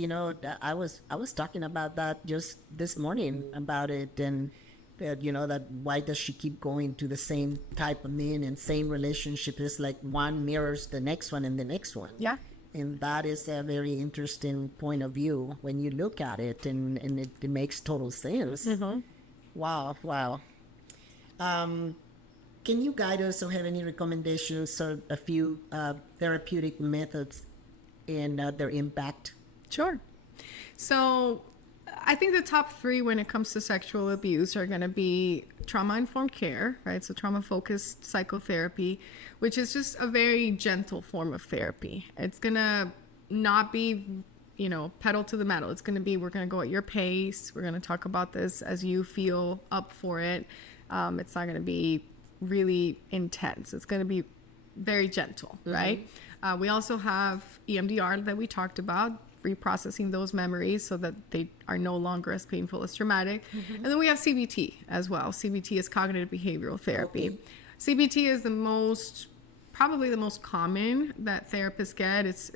I was talking about that just this morning about it, and that why does she keep going to the same type of men and same relationship? It's like one mirrors the next one and the next one. Yeah. And that is a very interesting point of view when you look at it, and it makes total sense. Wow. Can you guide us or have any recommendations or a few therapeutic methods and their impact? Sure. So I think the top three when it comes to sexual abuse are going to be trauma-informed care, right? So trauma-focused psychotherapy, which is just a very gentle form of therapy. It's going to not be, pedal to the metal. It's going to be, we're going to go at your pace. We're going to talk about this as you feel up for it. It's not going to be really intense. It's going to be very gentle, right? We also have EMDR that we talked about, reprocessing those memories so that they are no longer as painful as traumatic. And then we have CBT as well. CBT is cognitive behavioral therapy. CBT is probably the most common that therapists get. It's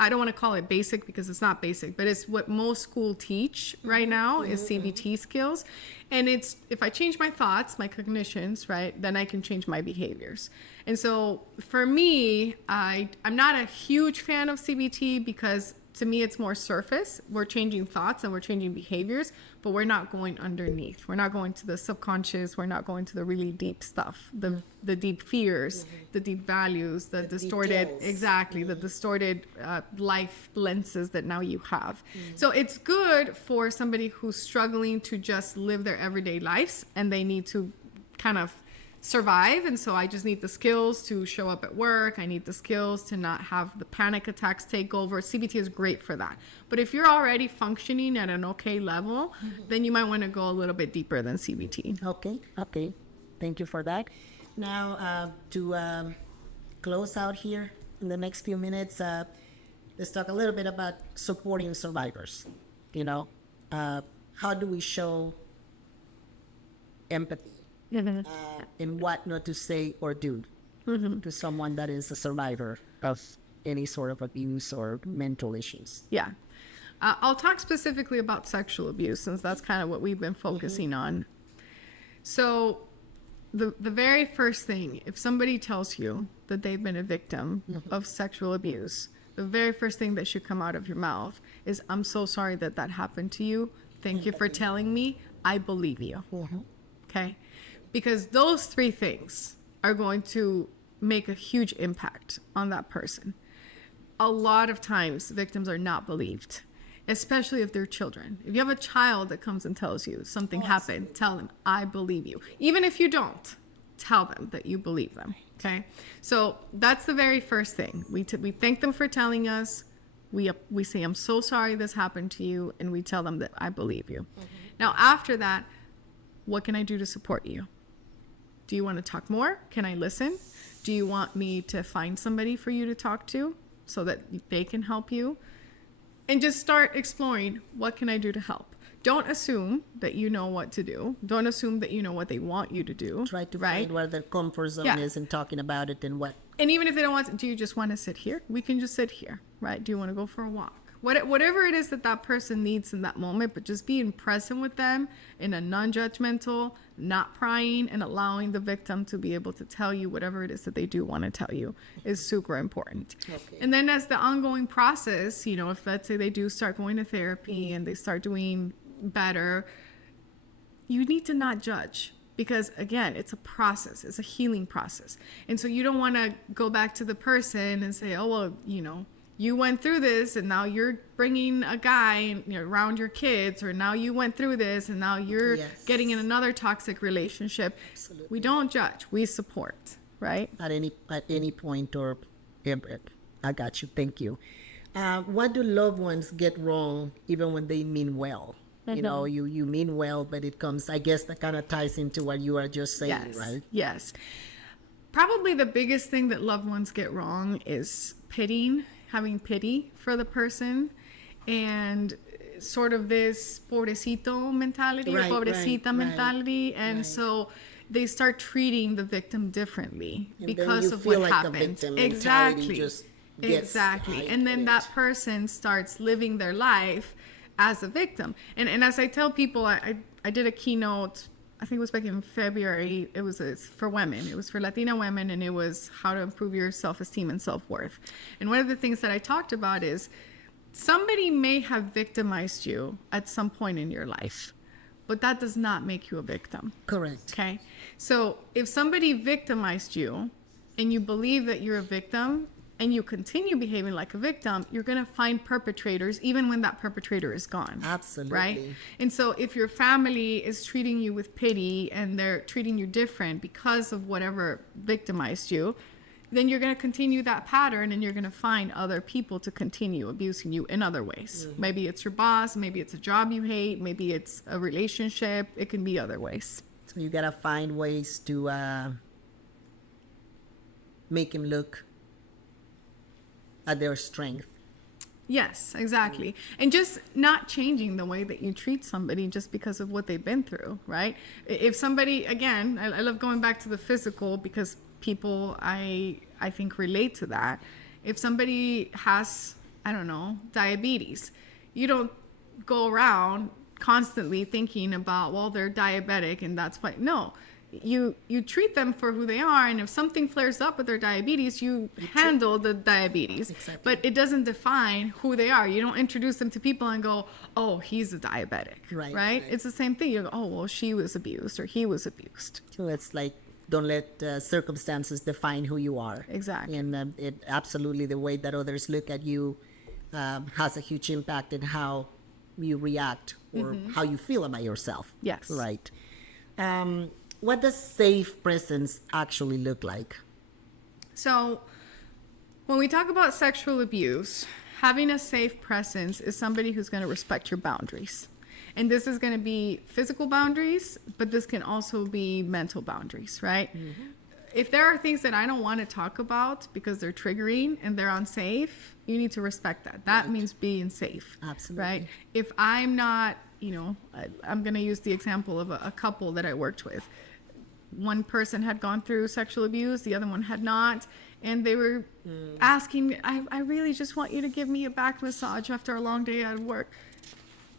I don't want to call it basic because it's not basic, but it's what most schools teach right now is CBT skills. And it's, if I change my thoughts, my cognitions, right, then I can change my behaviors. And so for me, I'm not a huge fan of CBT because to me, it's more surface. We're changing thoughts and we're changing behaviors, but we're not going underneath. We're not going to the subconscious. We're not going to the really deep stuff, the deep fears, the deep values, the distorted, details. the distorted life lenses that now you have. So it's good for somebody who's struggling to just live their everyday lives and they need to kind of survive. And so I just need the skills to show up at work. I need the skills to not have the panic attacks take over. CBT is great for that. But if you're already functioning at an okay level, then you might want to go a little bit deeper than CBT. Okay. Thank you for that. Now, to close out here in the next few minutes, let's talk a little bit about supporting survivors. How do we show empathy? In what not to say or do to someone that is a survivor of any sort of abuse or mental issues. Yeah. I'll talk specifically about sexual abuse since that's kind of what we've been focusing on. So the very first thing, if somebody tells you that they've been a victim of sexual abuse, the very first thing that should come out of your mouth is, I'm so sorry that happened to you. Thank you for telling me. I believe you. Okay? Because those three things are going to make a huge impact on that person. A lot of times, victims are not believed, especially if they're children. If you have a child that comes and tells you something happened, tell them, I believe you. Even if you don't, tell them that you believe them, okay? So that's the very first thing. We thank them for telling us. We say, I'm so sorry this happened to you, and we tell them that I believe you. Now, after that, what can I do to support you? Do you want to talk more? Can I listen? Do you want me to find somebody for you to talk to so that they can help you? And just start exploring, what can I do to help? Don't assume that you know what to do. Don't assume that you know what they want you to do. Try to right? find where their comfort zone Yeah. is and talking about it and what. And even if they don't want to, do you just want to sit here? We can just sit here, right? Do you want to go for a walk? Whatever it is that that person needs in that moment, but just being present with them in a non-judgmental, not prying, and allowing the victim to be able to tell you whatever it is that they do want to tell you is super important. Okay. And then as the ongoing process, you know, if let's say they do start going to therapy and they start doing better, you need to not judge. Because again, it's a process, it's a healing process. And so you don't want to go back to the person and say, oh, well, you know, you went through this and now you're bringing a guy around your kids, or now you went through this and now you're Yes. getting in another toxic relationship. Absolutely. We don't judge, we support, right? At any point, or I got you. Thank you. What do loved ones get wrong even when they mean well? You know, you mean well, but it comes, I guess that kind of ties into what you are just saying, Yes, right? yes. Probably the biggest thing that loved ones get wrong is having pity for the person, and sort of this pobrecito mentality, Right, or pobrecita right, mentality. And right. so they start treating the victim differently And then because you of feel what like the happened. victim mentality Exactly. just gets Exactly. And then heightened. that person starts living their life as a victim. And as I tell people, I did a keynote, I think it was back in February. It's for women. It was for Latina women, and it was how to improve your self-esteem and self-worth. And one of the things that I talked about is somebody may have victimized you at some point in your life, but that does not make you a victim. Correct. Okay? So if somebody victimized you and you believe that you're a victim and you continue behaving like a victim, you're going to find perpetrators even when that perpetrator is gone. Absolutely. Right? And so if your family is treating you with pity and they're treating you different because of whatever victimized you, then you're going to continue that pattern, and you're going to find other people to continue abusing you in other ways. Mm-hmm. Maybe it's your boss, maybe it's a job you hate, maybe it's a relationship. It can be other ways. So you gotta find ways to make him look at their strength. Yes, exactly. And just not changing the way that you treat somebody just because of what they've been through, right? If somebody, again, I love going back to the physical because people, I think, relate to that. If somebody has, I don't know, diabetes, you don't go around constantly thinking about, well, they're diabetic and that's why. No. You treat them for who they are, and if something flares up with their diabetes, you handle the diabetes. Exactly. But it doesn't define who they are. You don't introduce them to people and go, oh, he's a diabetic. Right. It's the same thing. You go, oh, well, she was abused or he was abused. So it's like, don't let circumstances define who you are. Exactly. And it absolutely, the way that others look at you has a huge impact in how you react or how you feel about yourself. Yes. Right. What does safe presence actually look like? So when we talk about sexual abuse, having a safe presence is somebody who's going to respect your boundaries. And this is going to be physical boundaries, but this can also be mental boundaries, right? Mm-hmm. If there are things that I don't want to talk about because they're triggering and they're unsafe, you need to respect that. That means being safe. Absolutely. Right? If I'm not, I'm going to use the example of a couple that I worked with. One person had gone through sexual abuse, the other one had not. And they were asking, I really just want you to give me a back massage after a long day at work.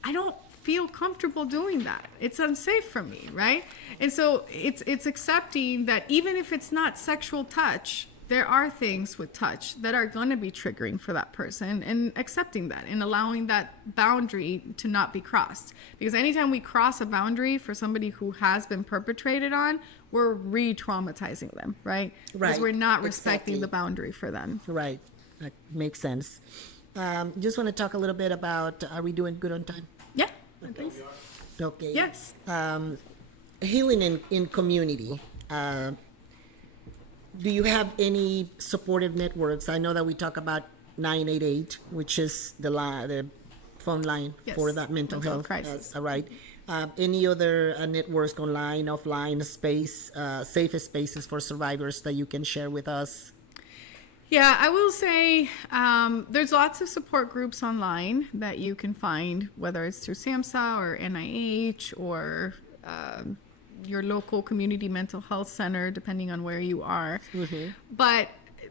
I don't feel comfortable doing that. It's unsafe for me, right? And so it's accepting that even if it's not sexual touch, there are things with touch that are going to be triggering for that person, and accepting that and allowing that boundary to not be crossed. Because anytime we cross a boundary for somebody who has been perpetrated on, we're re-traumatizing them, right? Because Right. we're not respecting Exactly. the boundary for them. Right. That makes sense. Just want to talk a little bit about, are we doing good on time? Yeah. I think so. Okay. Yes. Healing in community. Do you have any supportive networks? I know that we talk about 988, which is the phone line Yes. for that mental Mental health. crisis. Right. Any other networks online, offline space, safe spaces for survivors that you can share with us? Yeah, I will say there's lots of support groups online that you can find, whether it's through SAMHSA or NIH or your local community mental health center, depending on where you are. But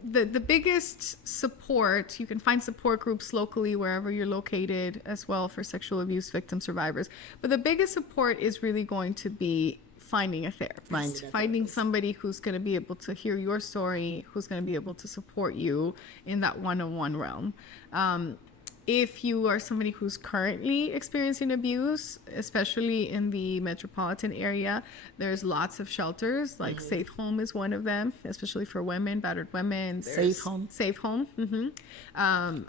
the biggest support, you can find support groups locally wherever you're located as well for sexual abuse victim survivors. But the biggest support is really going to be finding a therapist, finding somebody who's going to be able to hear your story, who's going to be able to support you in that one-on-one realm. If you are somebody who's currently experiencing abuse, especially in the metropolitan area, there's lots of shelters, like Safe Home is one of them, especially for women, battered women. Safe Home? Safe Home.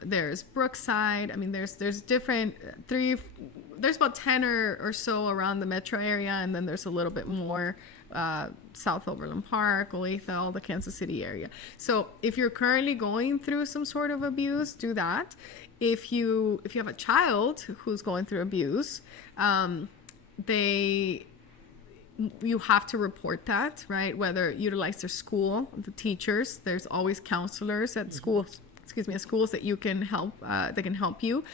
There's Brookside. I mean, there's different, there's about 10 or so around the metro area, and then there's a little bit more South Overland Park, Olathe, all the Kansas City area. So if you're currently going through some sort of abuse, do that. If you have a child who's going through abuse, you have to report that, right? Whether utilize their school, the teachers. There's always counselors at schools. At schools that you can help. That can help you.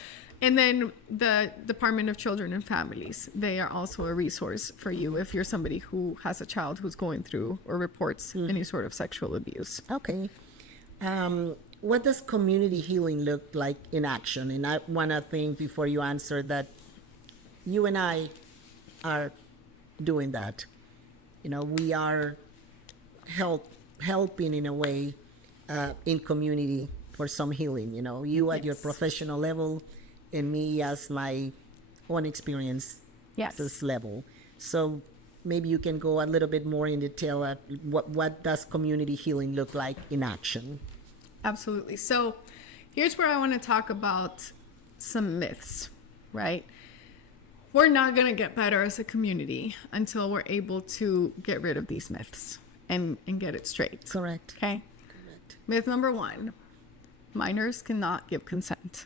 And then the Department of Children and Families, they are also a resource for you if you're somebody who has a child who's going through or reports any sort of sexual abuse. Okay. What does community healing look like in action? And I want to think before you answer that you and I are doing that. You know, we are helping in a way in community for some healing. You know, you at your professional level, and me as my own experience this level. So maybe you can go a little bit more in detail at what does community healing look like in action? Absolutely. So here's where I want to talk about some myths, right? We're not going to get better as a community until we're able to get rid of these myths and get it straight. Correct. Okay? Correct. Myth number 1, minors cannot give consent.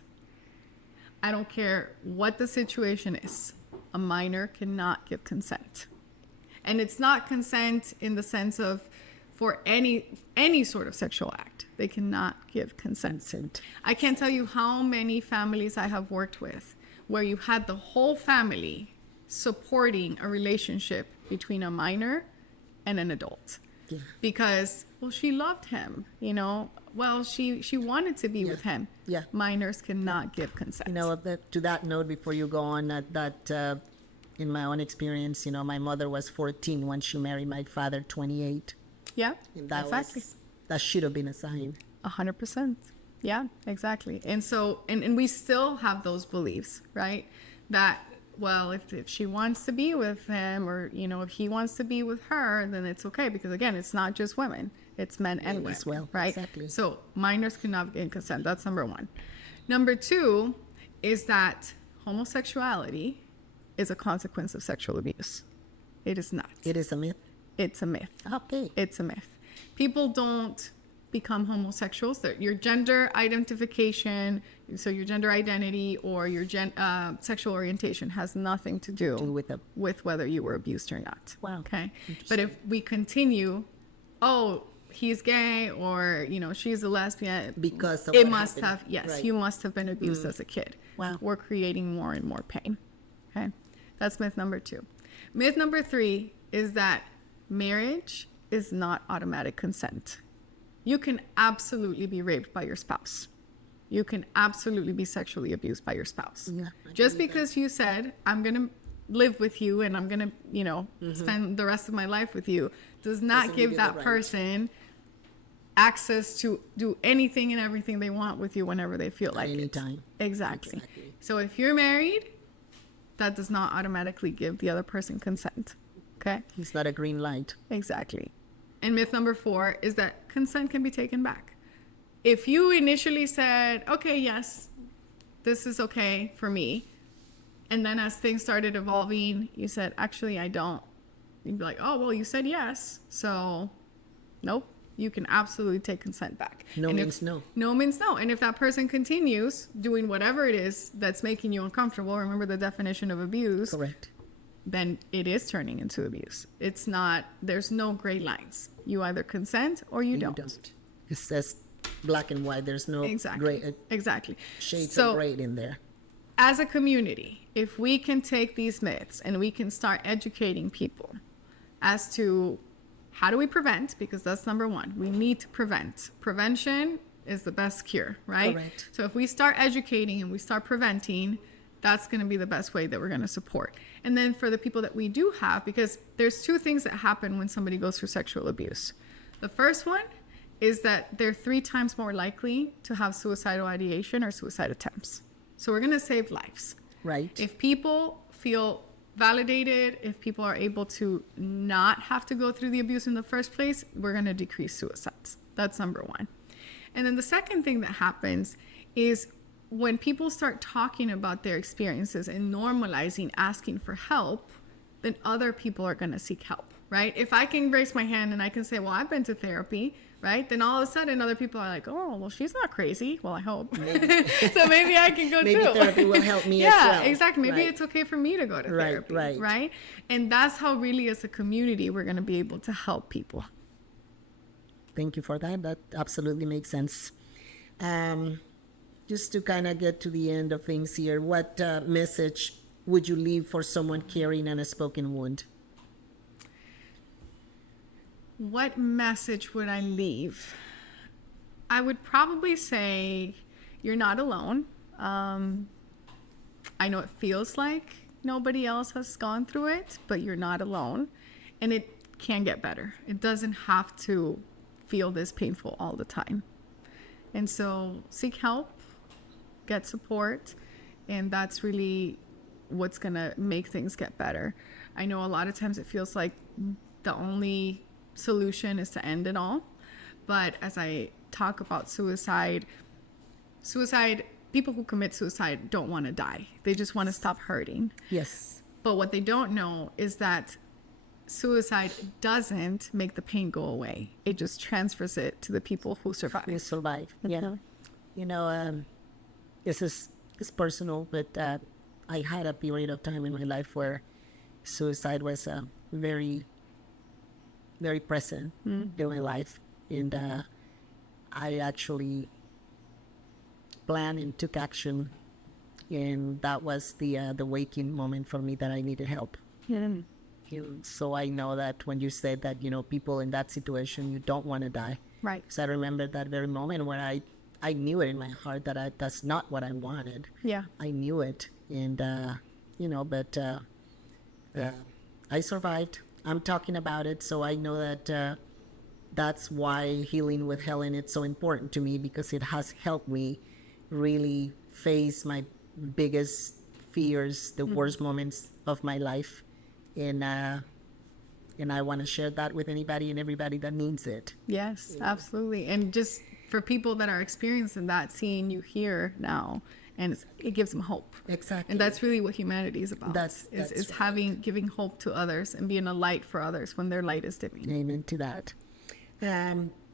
I don't care what the situation is. A minor cannot give consent. And it's not consent in the sense of for any sort of sexual act. They cannot give consent. I can't tell you how many families I have worked with where you had the whole family supporting a relationship between a minor and an adult. Yeah. Because, well, she loved him, you know. Well, she wanted to be with him. Yeah. Minors cannot give consent. You know, to that note, before you go on, that in my own experience, you know, my mother was 14 when she married my father, 28. Yeah, and that should have been a sign. 100%. Yeah, exactly. And so, and we still have those beliefs, right? That, well, if she wants to be with him, or, you know, if he wants to be with her, then it's okay. Because again, it's not just women, it's men and women, as well, right? Exactly. So minors cannot give consent. That's number 1. Number 2 is that homosexuality is a consequence of sexual abuse. It is not. It is a myth. It's a myth. Okay. It's a myth. People don't become homosexuals. Your gender identification, so your gender identity or your sexual orientation has nothing to do with whether you were abused or not. Wow. Okay. But if we continue, oh, he's gay, or, you know, she's a lesbian, because of it what must happened. have, yes, right. You must have been abused as a kid. Wow. We're creating more and more pain. Okay. That's myth number 2. Myth number 3 is that marriage is not automatic consent. You can absolutely be raped by your spouse. You can absolutely be sexually abused by your spouse. Yeah, just because you said, I'm going to live with you and I'm going to, you know, spend the rest of my life with you, does not give that person access to do anything and everything they want with you whenever they feel like anytime. it. Exactly. So if you're married, that does not automatically give the other person consent. Okay? It's not a green light. Exactly. And myth number 4 is that consent can be taken back. If you initially said, okay, yes, this is okay for me, and then as things started evolving, you said, actually, I don't. You'd be like, oh, well, you said yes, so nope. You can absolutely take consent back. No means no. No means no. And if that person continues doing whatever it is that's making you uncomfortable, remember the definition of abuse. Correct. then it is turning into abuse. It's not, there's no gray lines. You either consent or you don't. It says black and white. There's no Exactly. gray Exactly. shades So, of gray in there. as a community, if we can take these myths and we can start educating people as to how do we prevent, because that's number one. We need to prevent. Prevention is the best cure, right? Correct. So if we start educating and we start preventing, that's going to be the best way that we're going to support. And then for the people that we do have, because there's two things that happen when somebody goes through sexual abuse. The first one is that they're 3 times more likely to have suicidal ideation or suicide attempts. So we're going to save lives. Right. If people feel validated, if people are able to not have to go through the abuse in the first place, we're going to decrease suicides. That's number one. And then the second thing that happens is when people start talking about their experiences and normalizing asking for help, then other people are going to seek help, right? If I can raise my hand and I can say, well, I've been to therapy, right? Then all of a sudden other people are like, oh, well, she's not crazy. Well, I hope. So maybe I can go Maybe too. therapy will help me as well. Yeah, exactly. Maybe Right. it's okay for me to go to therapy, Right. And that's how really as a community we're going to be able to help people. Thank you for that. That absolutely makes sense. Just to kind of get to the end of things here, what message would you leave for someone carrying an unspoken wound? What message would I leave? I would probably say you're not alone. I know it feels like nobody else has gone through it, but you're not alone. And it can get better. It doesn't have to feel this painful all the time. And so seek help, get support, and that's really what's going to make things get better. I know a lot of times it feels like the only solution is to end it all. But as I talk about suicide, people who commit suicide don't want to die. They just want to stop hurting. Yes. But what they don't know is that suicide doesn't make the pain go away. It just transfers it to the people who survive. We survive. Yeah. You know, this is personal, but I had a period of time in my life where suicide was very, very present in my life. And I actually planned and took action. And that was the waking moment for me that I needed help. So I know that when you said that, you know, people in that situation, you don't want to die. Right. So I remember that very moment where I knew it in my heart that that's not what I wanted. Yeah. I knew it. And, but I survived. I'm talking about it. So I know that that's why Healing with Helen is so important to me, because it has helped me really face my biggest fears, the worst moments of my life. And I want to share that with anybody and everybody that needs it. Yes, absolutely. And just for people that are experiencing that, seeing you here now, and it gives them hope. Exactly. And that's really what humanity is about. That's right. Giving hope to others and being a light for others when their light is dimming. Amen to that.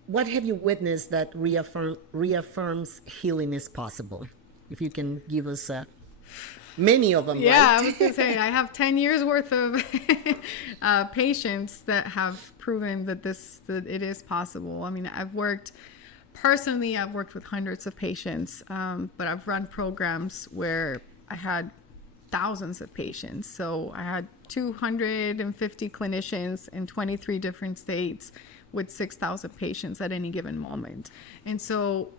What have you witnessed that reaffirms healing is possible? If you can give us many of them. Yeah, right? I was going to say, I have 10 years worth of patients that have proven that it is possible. I mean, I've worked with hundreds of patients, but I've run programs where I had thousands of patients. So I had 250 clinicians in 23 different states with 6,000 patients at any given moment. And so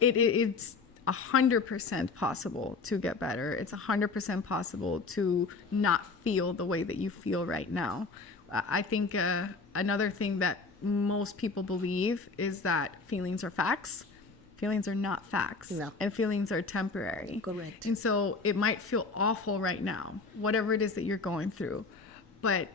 it's 100% possible to get better. It's 100% possible to not feel the way that you feel right now. I think another thing that most people believe is that feelings are facts. Feelings are not facts. No. And feelings are temporary. Correct. And so it might feel awful right now, whatever it is that you're going through. But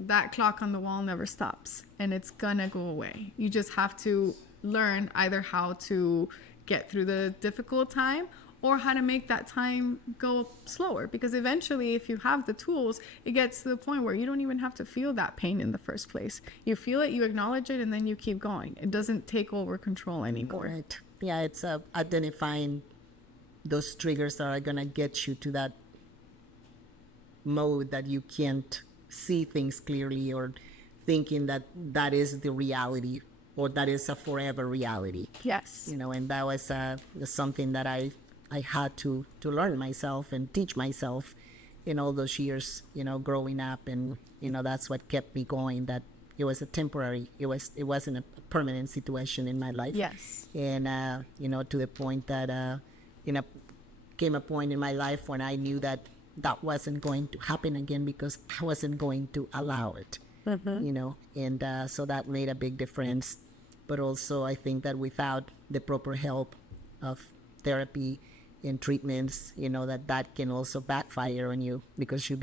that clock on the wall never stops, and it's gonna go away. You just have to learn either how to get through the difficult time or how to make that time go slower, because eventually, if you have the tools, it gets to the point where you don't even have to feel that pain in the first place. You feel it, you acknowledge it, and then you keep going. It doesn't take over control anymore. Right. Yeah, it's identifying those triggers that are going to get you to mode that you can't see things clearly, or thinking that that is the reality, or that is a forever reality. Yes. And that was something that I had to learn myself and teach myself in all those years, growing up. And that's what kept me going, that it was a temporary, it wasn't a permanent situation in my life. Yes. And to the point that came a point in my life when I knew that that wasn't going to happen again, because I wasn't going to allow it. And so that made a big difference. But also, I think that without the proper help of therapy and treatments, that can also backfire on you, because you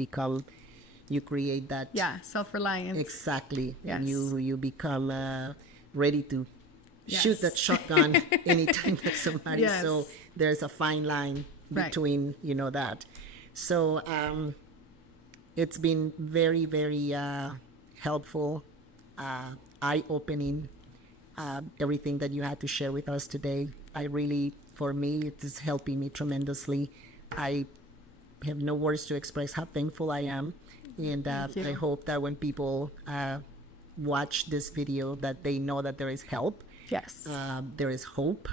create that. Yeah, self-reliance. Exactly. Yes. And you become ready to Yes. shoot that shotgun anytime that somebody. Yes. So there's a fine line between, that. So it's been very, very helpful, eye-opening, everything that you had to share with us today. For me, it is helping me tremendously. I have no words to express how thankful I am. And I hope that when people watch this video, that they know that there is help. Yes. There is hope,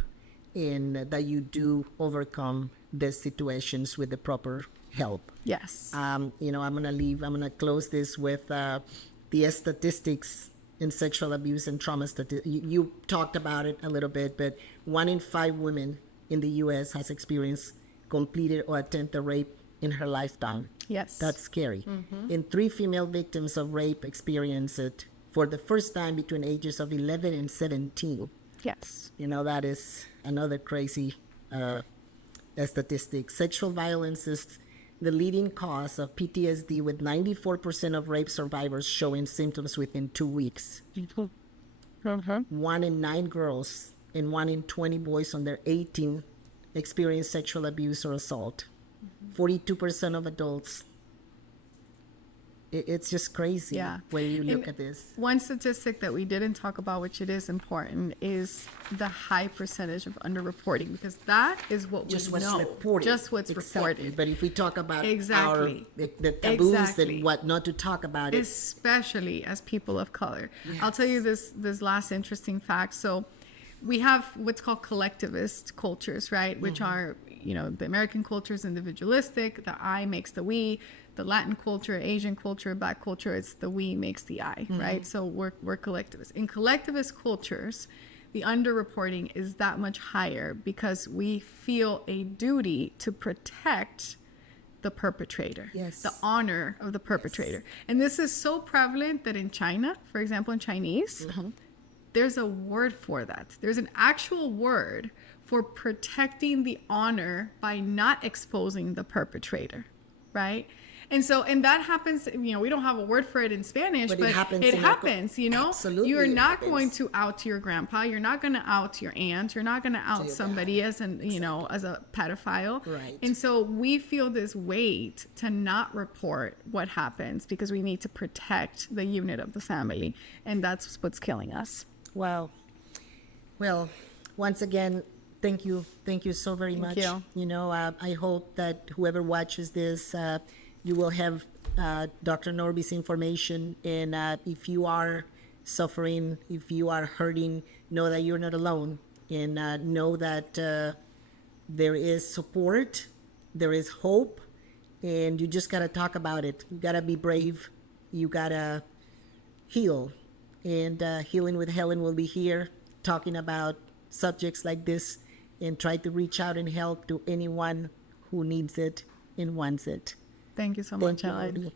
and that you do overcome these situations with the proper help. Yes. I'm gonna close this with the statistics in sexual abuse and trauma statistics. You talked about it a little bit, but 1 in 5 women in the U.S. has experienced completed or attempted rape in her lifetime. Yes. That's scary. And 3 female victims of rape experienced it for the first time between ages of 11 and 17. Yes. That is another crazy statistic. Sexual violence is the leading cause of PTSD, with 94% of rape survivors showing symptoms within 2 weeks. 1 in 9 girls and 1 in 20 boys under 18 experience sexual abuse or assault. 42% of adults. It's just crazy. Yeah. When you look at this. One statistic that we didn't talk about, which it is important, is the high percentage of underreporting, because that is what Just we what's know. reported. Just what's Exactly. reported. But if we talk about Exactly. the taboos Exactly. and what not to talk about, it. Especially as people of color. Yes. I'll tell you this last interesting fact. So we have what's called collectivist cultures, right? Which are, the American culture is individualistic, the I makes the we. The Latin culture, Asian culture, Black culture, it's the we makes the I, right? So we're collectivists. In collectivist cultures, the underreporting is that much higher, because we feel a duty to protect the perpetrator, Yes. the honor of the perpetrator. And this is so prevalent that in China, for example, in Chinese, there's a word for that. There's an actual word for protecting the honor by not exposing the perpetrator, right? And that happens, we don't have a word for it in Spanish, but it happens, Absolutely, You're it not happens. going to out your grandpa. You're not going to out your aunt. You're not going to out your somebody as as a pedophile. Right. And so we feel this weight to not report what happens, because we need to protect the unit of the family. And that's what's killing us. Wow. Well, once again, thank you so very much. you. I hope that whoever watches this, you will have Dr. Norby's information, and if you are suffering, if you are hurting, know that you're not alone, and know that there is support, there is hope, and you just gotta talk about it. You gotta be brave. You gotta heal. And Healing with Helen will be here talking about subjects like this, and try to reach out and help to anyone who needs it and wants it. Thank you so much, Thank you, Helen. Norby.